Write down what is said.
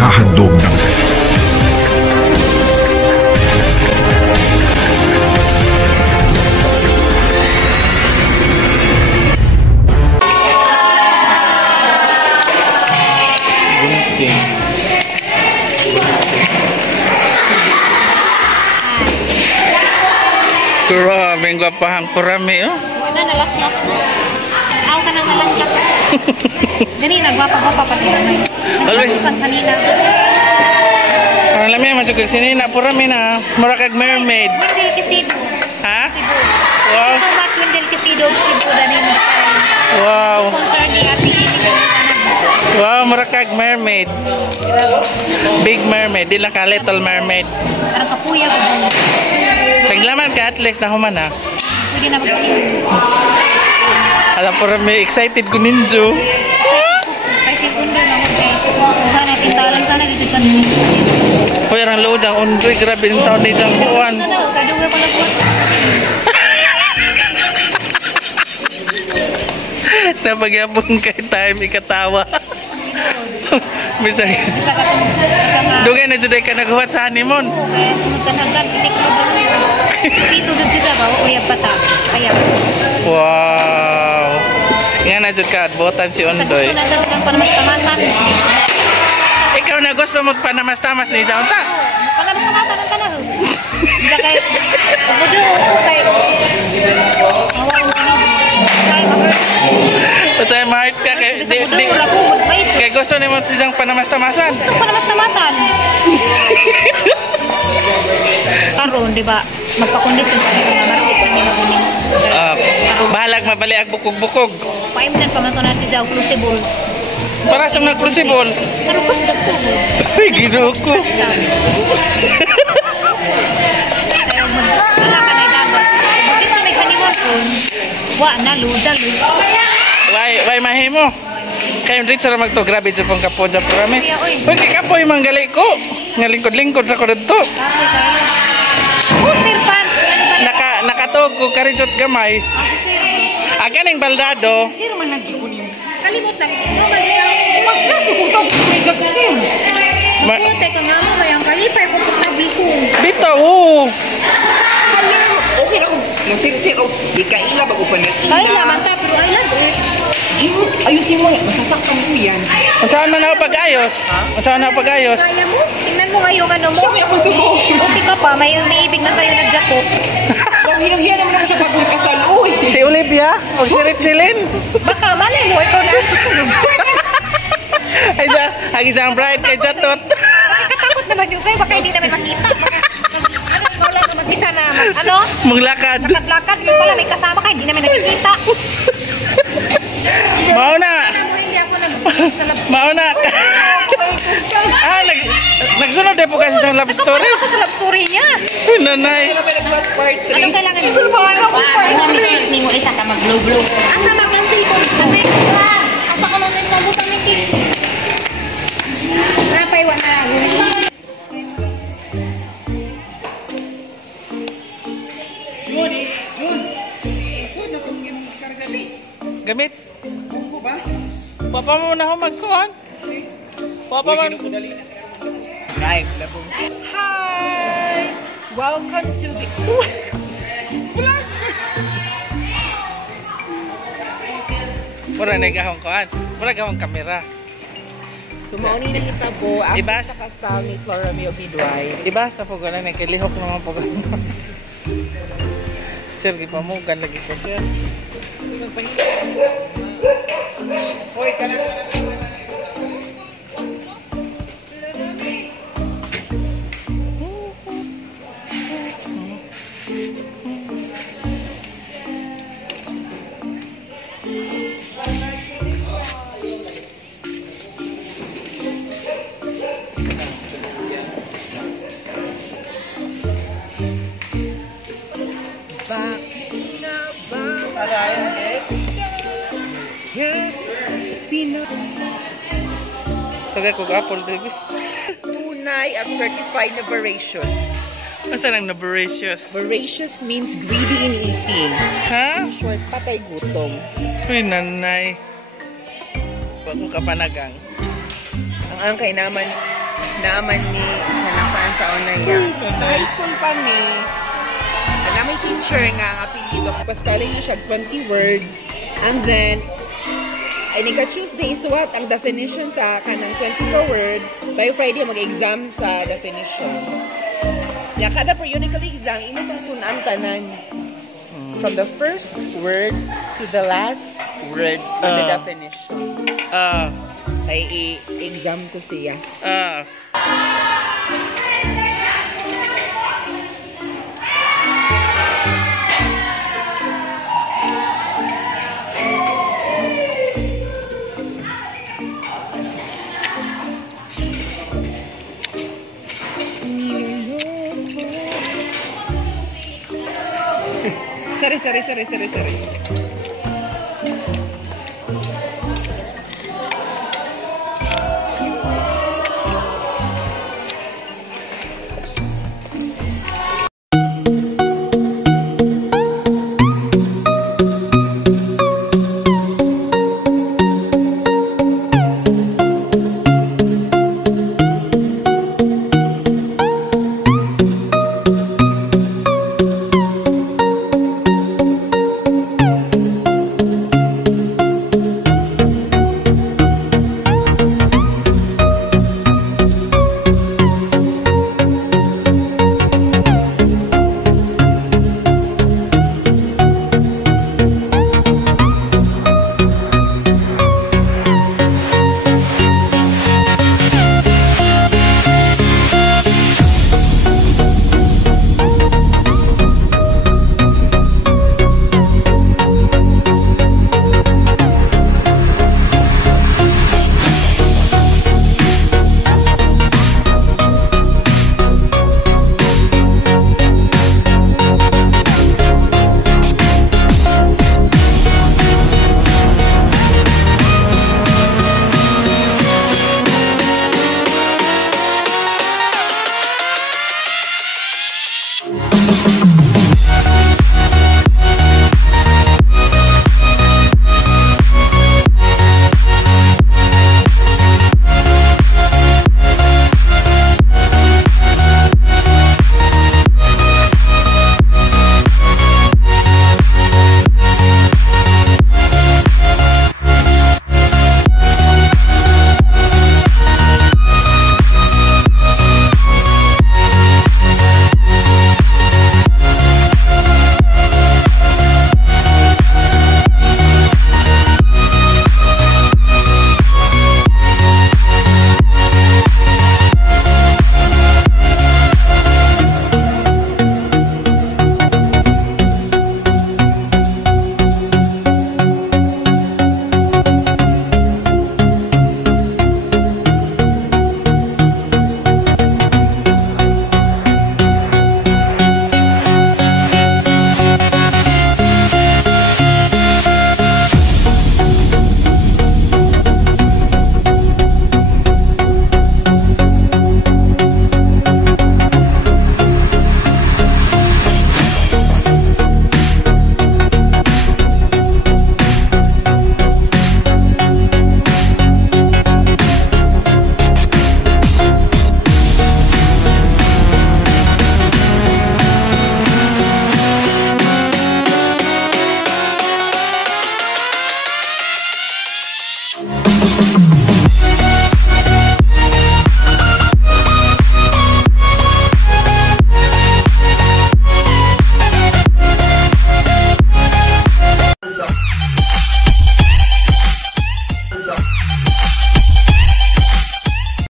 ihahandog ng Grabe, ang gwapahang kurami, oh. Wala, nalas na. Ako ka nang nalas na. Gani, nagwapa-gwapa pati na ngayon. Always. Kanina. Alam niya, masukag sinina, purami na. Murakag mermaid. Wendel Kisido. Ha? Cebu. Wow. So much Wendel Kisido, Cebu, dani mo. Wow. Sponsor ni Ate Ini. Wow, murakag mermaid. Big mermaid, di lang ka little mermaid. Parang kapuya ko. Saglaman ka, at least na human, ha? Pwede na mag-iin. Alam, purami, excited ko ninjo. Kay segundo na mo kay. Sana natin talang sana dito pa. Uy, ang load ang undoy. Grabe yung taon dito ang buwan. Sana, kadunga ko na po. Napagyapon kay time, ikatawa. Bisa. Isa ka itong Dugay na juday ka naghuwat sa honeymoon. kaya kumagkanagkan, pinik ko ba? Dito dun siya ba? Kuya bata. Kaya. Wow. Nga na jud ka, botan si Sa Undoy. gusto na sa lang panamastamasan. Ikaw na gusto mo panamas-tamas ni Jaunta. Panamastamasan ang tanah. Hindi kay Budo ko kay. Patay mahit ka kay kay gusto ni mo siyang panamas-tamasan. Gusto panamastamasan. Karon, di ba? Magpakondisyon sa mga marapis na nila kunin. Bahalag mabaliag bukog-bukog. Paimnan pa man to na si Jau Crucible. Para sa mga crucible. Pero kus dagko. Ay, ginoo ko. Wala ka na dagat. Bakit sa may kanimon ko? Wa na luda. Why mahimo? Kayo dito ra magto grabe jud pong kapo sa programa. Pag kapoy manggali ko. Nga lingkod-lingkod ra ko dito. Nakatog ko karisot gamay. Aga ning baldado. Sir man nagkunin. Kalimot lang. Mas nasukutok. May gagsin. Teka nga mo, mayang kalipay ko sa publiko. Bito, oo. Okay na ako. Masir-sir. Di kaila bago pa nag-ila. Ay, naman ka, pero ay lang eh. Ayusin mo. Masasaktan mo yan. Saan man ako pag-ayos? Saan ako pag-ayos? Kaya mo, tingnan mo ngayong ano mo. Siya may ako suko. Buti ka pa, may umiibig na sa'yo nagjakop. Hiyang-hiya naman ako sa bagong kasal. Uy! Si Olivia? O si Ritsilin? Baka mali mo, ikaw na. Ay, ang isang bride kay Jatot. Katakot naman yung sa'yo, baka hindi namin makita. Ano, ikaw lang mag-isa na. Ano? Maglakad. Lakad-lakad, yung pala may kasama ka, hindi namin nakikita. Mauna! Hindi ako nag-sa love Mauna! Nagsunod din po kasi sa love story. Ako sa love story niya. Nanay. Ano ba nag-watch part 3? Anong kailangan niyo? Hindi mo isa ka mag-glow-glow. Asa ba ang cellphone? Asa ka lang nagsabutan ng cake. Napay wa na. Gamit. Papa mo na ako magkuhan. Papa man. Right. Hi! Welcome to the... Mura na gahong kuhan. Mura gahong kamera. Sumauni na kita po. Ako Ibas? sa kasal ni Flora Mio Bidway. Ibasa po gano'n. Kilihok naman po gano'n. Sir, gipamugan lagi ko, sir. Hoy, ka lang. Tagay ko apple, baby. Tunay at certified na voracious. Basta nang na-voracious. Voracious means greedy in eating. Ha? Short patay gutom. Uy, nanay. Huwag mo kapanagang. Ang angkay naman, naaman ni kanapaan sa unaya. Sa high school pa ni, na may teacher nga ang apelido. Paspelling niya siya 20 words. And then, ay nika-Tuesday, so what? Ang definition sa kanang 20 ka words, by Friday mag-exam sa definition. Ya, kada periodical exam, ino pang sunaan tanan. From the first word to the last word of the definition. Ay i-exam ko siya. Sorry.